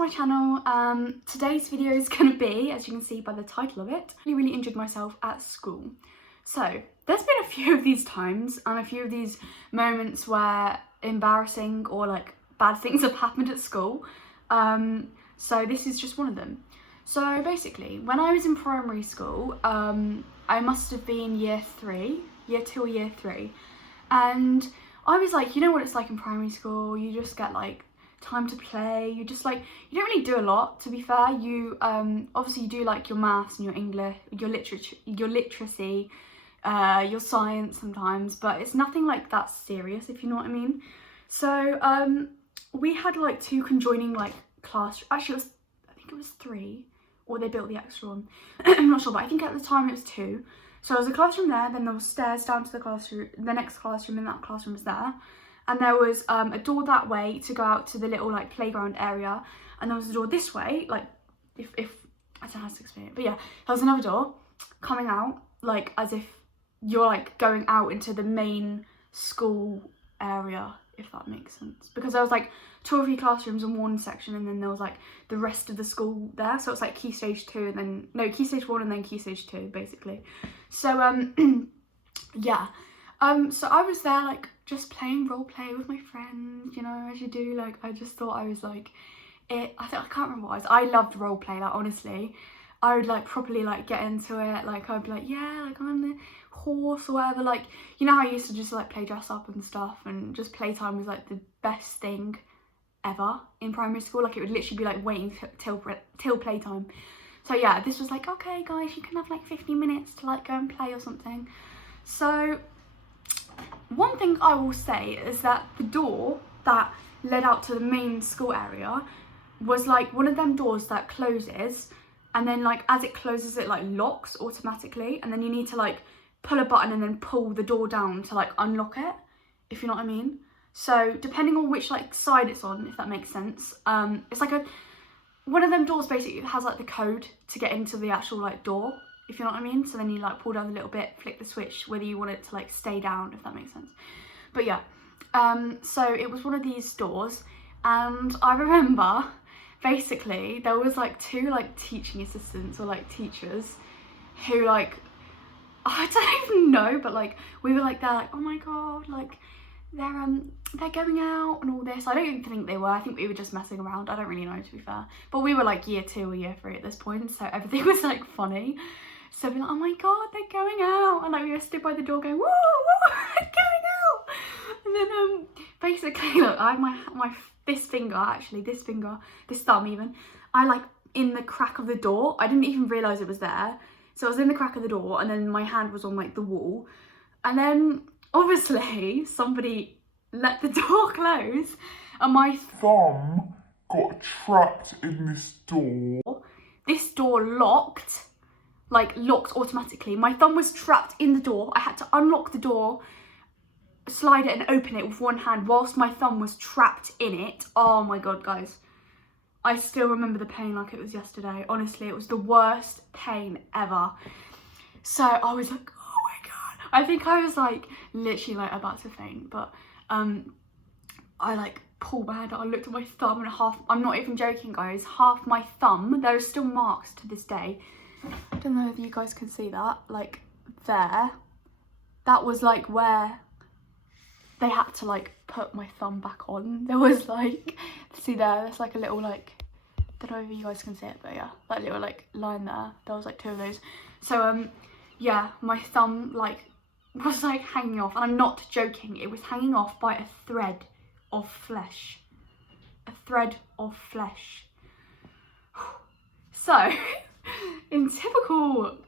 to my channel. Today's video is going to be, as you can see by the title of it, I really injured myself at school. So there's been a few of these times and a few of these moments where embarrassing or like bad things have happened at school. So this is just one of them. So basically, when I was in primary school, I must have been year 2 or year 3, and I was like, you know what it's like in primary school, you just get like time to play, you don't really do a lot, to be fair. You obviously you do like your maths and your English, your literacy, your science sometimes, but it's nothing like that serious, if you know what I mean. So we had like 2 conjoining like class, actually I think it was 3, or they built the extra one. I'm not sure, but I think at the time it was 2. So there was a classroom there, then there was stairs down to the classroom, the next classroom, and that classroom was there. And there was a door that way to go out to the little like playground area, and there was a door this way, like if I don't know how to explain it, but yeah, there was another door coming out, like as if you're like going out into the main school area, if that makes sense, because there was like 2 or 3 classrooms in one section, and then there was like the rest of the school there, so it's like key stage 2 and then key stage 1 and then key stage 2 basically. So yeah, so I was there like just playing role play with my friends, you know, as you do. Like I just thought I was like I can't remember what I loved role play, like honestly. I would like properly like get into it, like I'd be like, yeah, like I'm the horse or whatever, like, you know how I used to just like play dress up and stuff, and just playtime was like the best thing ever in primary school. Like it would literally be like waiting till playtime. So yeah, this was like, okay guys, you can have like 15 minutes to like go and play or something. So one thing I will say is that the door that led out to the main school area was like one of them doors that closes, and then like as it closes it like locks automatically, and then you need to like pull a button and then pull the door down to like unlock it, if you know what I mean. So depending on which like side it's on, if that makes sense, it's like one of them doors basically has like the code to get into the actual like door, if you know what I mean. So then you like pull down a little bit, flick the switch, whether you want it to like stay down, if that makes sense. But yeah, so it was one of these doors, and I remember basically there was like 2 like teaching assistants or like teachers who like, I don't even know, but like we were like, they're like, oh my god, like they're going out and all this. I don't even think they were, I think we were just messing around, I don't really know, to be fair. But we were like year 2 or year 3 at this point, so everything was like funny. So we're like, oh my god, they're going out, and like we were stood by the door going, woo, woo, they're going out. And then basically, look, I had this thumb even, I like in the crack of the door, I didn't even realise it was there. So I was in the crack of the door, and then my hand was on like the wall, and then obviously somebody let the door close, and my thumb got trapped in this door. This door locked automatically. My thumb was trapped in the door. I had to unlock the door, slide it and open it with one hand whilst my thumb was trapped in it. Oh my god, guys. I still remember the pain like it was yesterday. Honestly, it was the worst pain ever. So I was like, oh my god. I think I was like literally like about to faint, but I like pulled my hand out, I looked at my thumb, and I'm not even joking guys, half my thumb, there are still marks to this day. I don't know if you guys can see that, like there. That was like where they had to like put my thumb back on. There was like, see there's like a little like, I don't know if you guys can see it, but yeah, that little like line there, there was like 2 of those. So yeah, my thumb like was like hanging off, and I'm not joking, it was hanging off by a thread of flesh. A thread of flesh. So in typical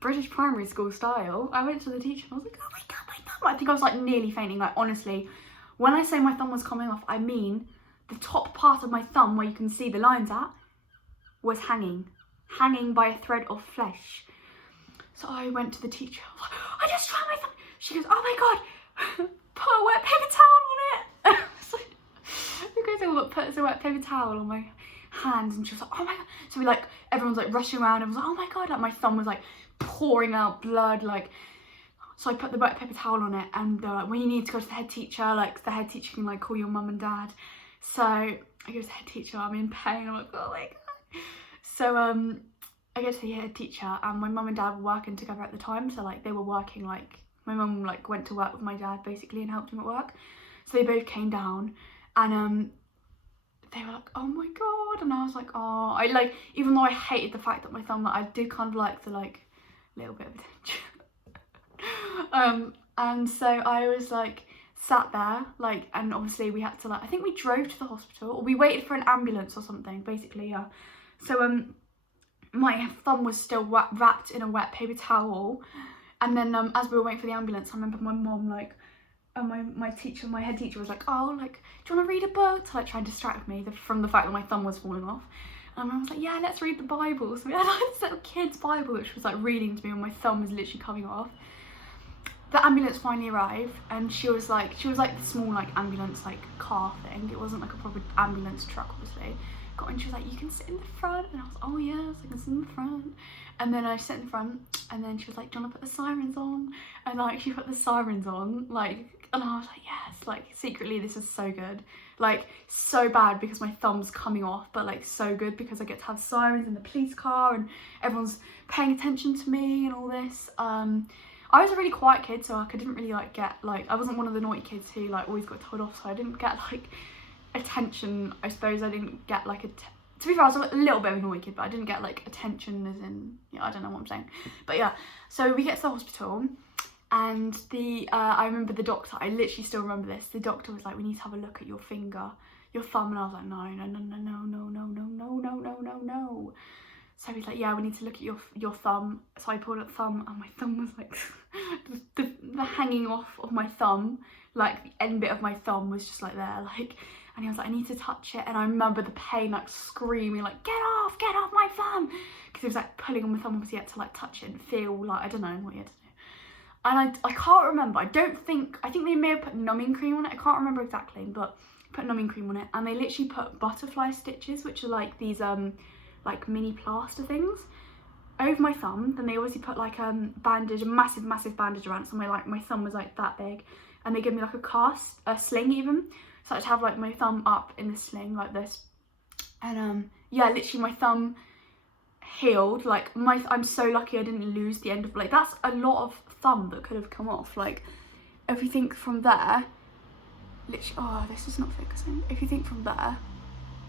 British primary school style, I went to the teacher and I was like, oh my god, my thumb. I think I was like nearly fainting, like honestly. When I say my thumb was coming off, I mean the top part of my thumb where you can see the lines at was hanging by a thread of flesh. So I went to the teacher, I was like, I just trapped my thumb. She goes, oh my god, put a wet paper towel on it. So you guys put a wet paper towel on my hands, and she was like, oh my god. So we like, everyone's like rushing around and was like, oh my god, like my thumb was like pouring out blood, like. So I put the wet paper towel on it, and when you need to go to the head teacher, like the head teacher can like call your mum and dad. So I go to the head teacher, I'm in pain, I'm like, oh my god. So I go to the head teacher, and my mum and dad were working together at the time, so like they were working, like my mum like went to work with my dad basically and helped him at work. So they both came down, and they were like, oh my god, and I was like, oh, I like, even though I hated the fact that my thumb, I did kind of like the like little bit of attention. And so I was like sat there, like, and obviously we had to like, I think we drove to the hospital, or we waited for an ambulance or something, basically, yeah. So my thumb was still wrapped in a wet paper towel, and then as we were waiting for the ambulance, I remember my mom like, my head teacher was like, oh, like, do you want to read a book, to like try and distract me from the fact that my thumb was falling off. And I was like, yeah, let's read the Bible. So we had like this little kid's Bible, which was like reading to me when my thumb was literally coming off. The ambulance finally arrived, and she was like the small like ambulance like car thing. It wasn't like a proper ambulance truck, obviously. Got in, she was like, you can sit in the front, and I was like, oh yes, I can sit in the front. And then I sat in the front, and then she was like, do you want to put the sirens on? And like she put the sirens on, like, and I was like, yes, like secretly this is so good, like so bad because my thumb's coming off, but like so good because I get to have sirens in the police car and everyone's paying attention to me and all this. I was a really quiet kid, so like I didn't really like get like, I wasn't one of the naughty kids who like always got told off, so I didn't get like attention. I suppose I didn't get like to be fair, I was a little bit of a naughty kid, but I didn't get like attention as in, yeah, I don't know what I'm saying. But yeah, so we get to the hospital, and I remember the doctor, I literally still remember this, the doctor was like, we need to have a look at your finger, your thumb, and I was like, no. So he's like, yeah, we need to look at your thumb. So I pulled out the thumb, and my thumb was like, the hanging off of my thumb, like the end bit of my thumb was just like there, like, and he was like, I need to touch it. And I remember the pain, like screaming, like, get off my thumb. Because he was like pulling on my thumb, because he had to like touch it and feel like, I don't know what he had to do. And I can't remember, I think they may have put numbing cream on it, I can't remember exactly, but put numbing cream on it. And they literally put butterfly stitches, which are like these like mini plaster things, over my thumb. Then they obviously put like a bandage, a massive bandage around it, so my thumb was like that big. And they gave me like a sling even, so I'd have like my thumb up in the sling like this. And yeah, literally my thumb healed, like I'm so lucky I didn't lose the end of, like, that's a lot of thumb that could have come off, like if you think from there, literally, oh, this is not focusing, if you think from there,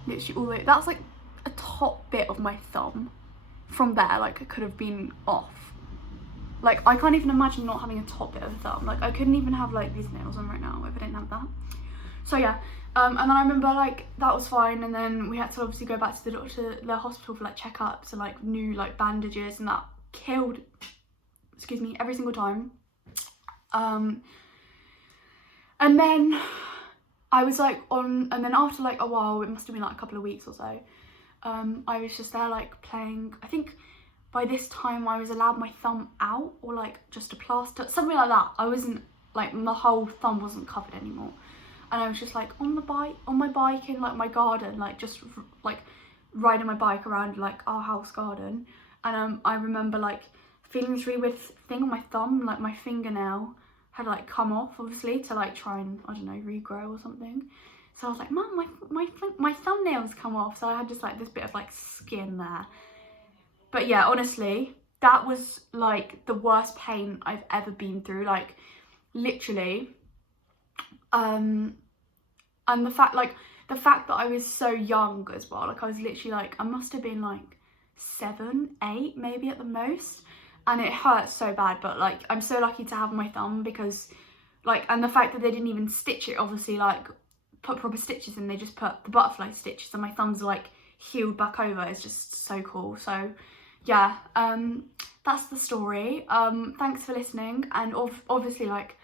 literally all the way, that's like a top bit of my thumb from there, like it could have been off. Like I can't even imagine not having a top bit of a thumb, like I couldn't even have like these nails on right now if I didn't have that. So yeah, and then I remember like that was fine, and then we had to obviously go back to the hospital for like checkups and like new like bandages, and that killed, excuse me, every single time. And then I was like and then after like a while, it must have been like a couple of weeks or so, I was just there like playing. I think by this time I was allowed my thumb out, or like just a plaster, something like that. I wasn't like, my whole thumb wasn't covered anymore. And I was just like on my bike in like my garden, like just like riding my bike around like our house garden. And I remember like feeling this really weird thing on my thumb, like my fingernail had like come off, obviously, to like try and, I don't know, regrow or something. So I was like, Mum, my thumbnails come off. So I had just like this bit of like skin there. But yeah, honestly, that was like the worst pain I've ever been through, like literally. And the fact that I was so young as well, like I was literally like, I must have been like 7, 8 maybe at the most, and it hurt so bad. But like I'm so lucky to have my thumb, because like, and the fact that they didn't even stitch it, obviously, like put proper stitches in, they just put the butterfly stitches, and my thumb's like healed back over. It's just so cool. So yeah, that's the story. Thanks for listening, and obviously like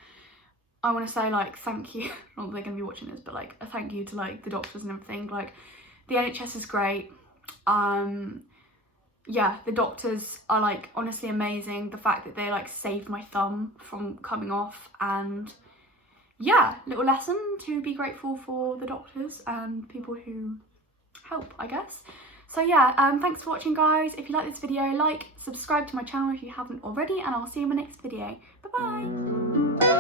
I want to say like thank you, not that they're going to be watching this, but like a thank you to like the doctors and everything. Like the NHS is great. Yeah, the doctors are like honestly amazing. The fact that they like saved my thumb from coming off, and yeah, little lesson to be grateful for the doctors and people who help, I guess. So yeah, thanks for watching, guys. If you like this video, like, subscribe to my channel if you haven't already, and I'll see you in my next video. Bye bye.